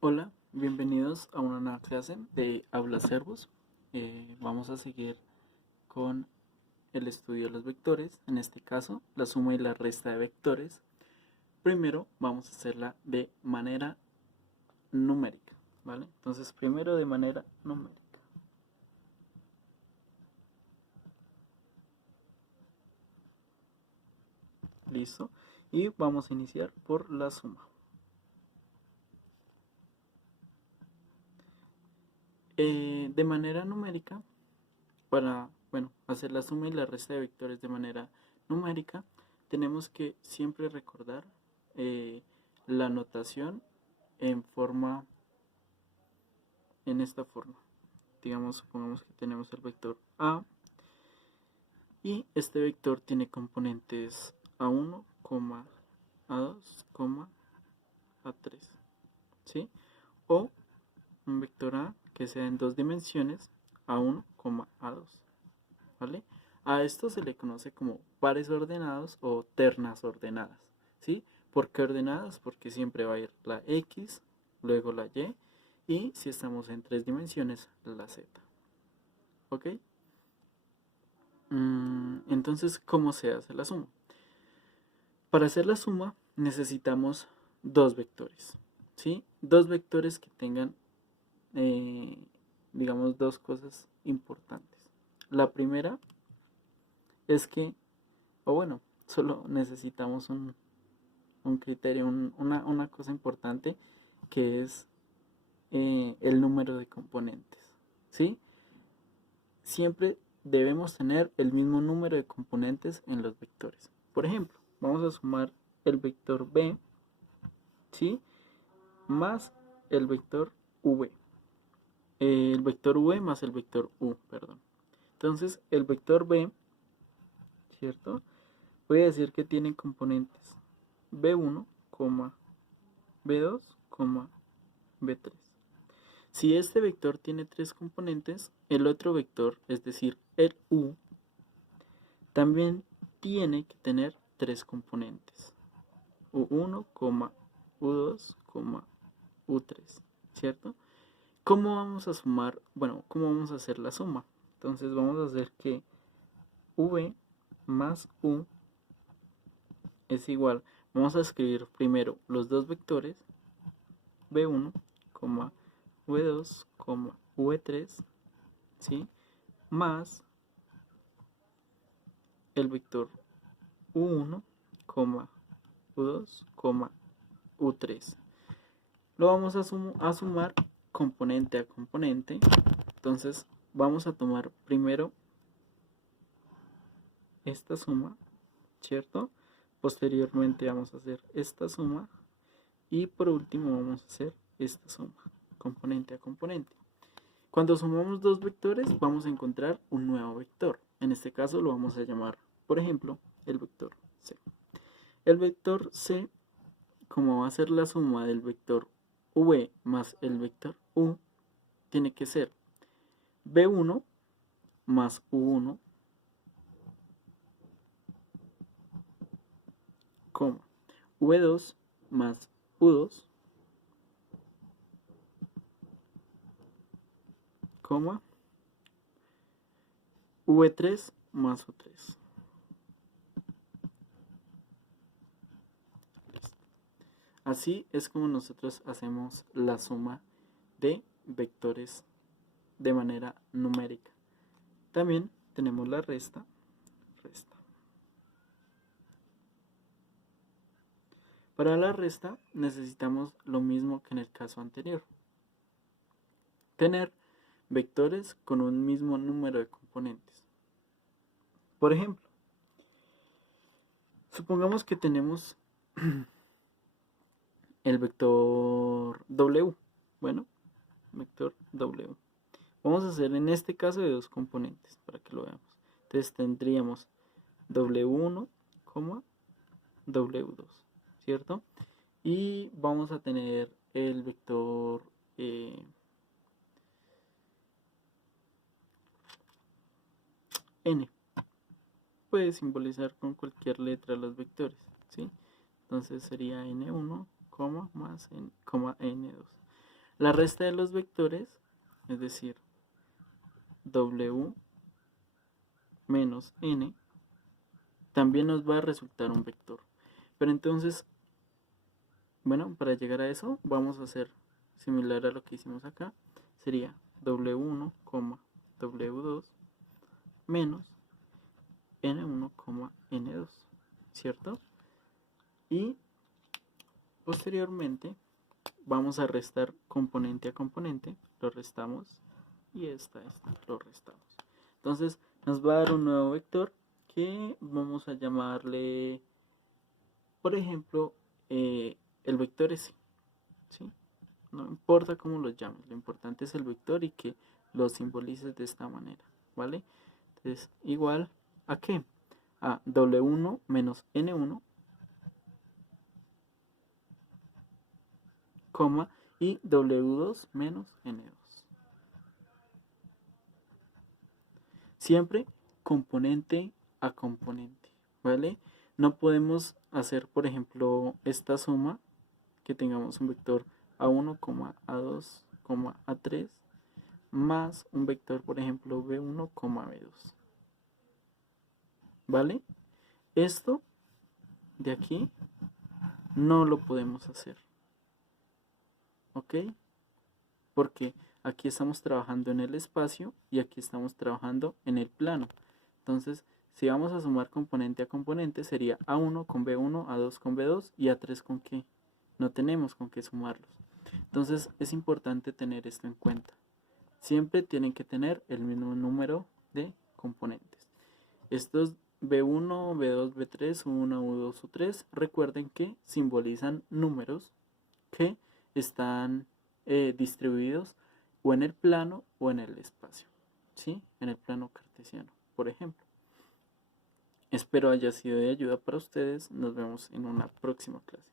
Hola, bienvenidos a una nueva clase de Aula Servus. Vamos a seguir con el estudio de los vectores, en este caso la suma y la resta de vectores. Primero vamos a hacerla de manera numérica, ¿vale? Entonces primero de manera numérica. Listo. Y vamos a iniciar por la suma. De manera numérica, para hacer la suma y la resta de vectores de manera numérica, tenemos que siempre recordar eh, la notación en esta forma. Digamos, supongamos que tenemos el vector A y este vector tiene componentes A1, A2, A3, ¿sí? O un vector A que sea en dos dimensiones, A1, A2, ¿vale? A esto se le conoce como pares ordenados o ternas ordenadas, ¿sí? ¿Por qué ordenadas? Porque siempre va a ir la X, luego la Y si estamos en tres dimensiones, la Z, ¿ok? Entonces, ¿cómo se hace la suma? Para hacer la suma necesitamos dos vectores, ¿sí? Dos vectores que tengan, digamos, dos cosas importantes. La primera es que, o bueno, solo necesitamos un criterio, una cosa importante que es el número de componentes, ¿sí? Siempre debemos tener el mismo número de componentes en los vectores. Por ejemplo, vamos a sumar el vector b, ¿sí? Más el vector v. El vector v más el vector u, perdón. Entonces, el vector b, ¿cierto? Voy a decir que tiene componentes b1, b2, b3. Si este vector tiene tres componentes, el otro vector, es decir, el u, también tiene que tener tres componentes. U1, U2, U3, ¿cierto? ¿Cómo vamos a sumar? Bueno, ¿cómo vamos a hacer la suma? Entonces vamos a hacer que V más U es igual. Vamos a escribir primero los dos vectores, V1, V2, V3, ¿sí? Más el vector U1, U2, U3. Lo vamos a sumar componente a componente. Entonces vamos a tomar primero esta suma, ¿cierto? Posteriormente vamos a hacer esta suma y por último vamos a hacer esta suma, componente a componente. Cuando sumamos dos vectores vamos a encontrar un nuevo vector. En este caso lo vamos a llamar, por ejemplo, el vector C. El vector C, como va a ser la suma del vector V más el vector U, tiene que ser B1 más U1, V2 más U2, V3 más U3. Así es como nosotros hacemos la suma de vectores de manera numérica. También tenemos la resta. Para la resta necesitamos lo mismo que en el caso anterior. Tener vectores con un mismo número de componentes. Por ejemplo, supongamos que tenemos el vector W. Bueno, vector W. Vamos a hacer en este caso de dos componentes para que lo veamos. Entonces tendríamos W1, W2, ¿cierto? Y vamos a tener el vector N. Puede simbolizar con cualquier letra los vectores, ¿sí? Entonces sería N1, más N2. La resta de los vectores, es decir, W menos N, también nos va a resultar un vector. Pero entonces, bueno, para llegar a eso, vamos a hacer similar a lo que hicimos acá. Sería W1, W2 menos N1, N2, ¿cierto? Y posteriormente vamos a restar componente a componente, lo restamos y esta, lo restamos. Entonces nos va a dar un nuevo vector que vamos a llamarle, por ejemplo, el vector S, ¿sí? No importa cómo lo llames, lo importante es el vector y que lo simbolices de esta manera, ¿vale? Entonces, igual a qué? A W1 menos N1, coma, y W2 menos N2. Siempre componente a componente, ¿vale? No podemos hacer, por ejemplo, esta suma, que tengamos un vector A1, A2, A3, más un vector, por ejemplo, B1, B2. ¿Vale? Esto de aquí no lo podemos hacer. ¿Ok? Porque aquí estamos trabajando en el espacio y aquí estamos trabajando en el plano. Entonces, si vamos a sumar componente a componente, sería A1 con B1, A2 con B2 y A3 con qué. No tenemos con qué sumarlos. Entonces, es importante tener esto en cuenta. Siempre tienen que tener el mismo número de componentes. Estos B1, B2, B3, U1, U2, U3, recuerden que simbolizan números que están distribuidos o en el plano o en el espacio, ¿sí? En el plano cartesiano, por ejemplo. Espero haya sido de ayuda para ustedes. Nos vemos en una próxima clase.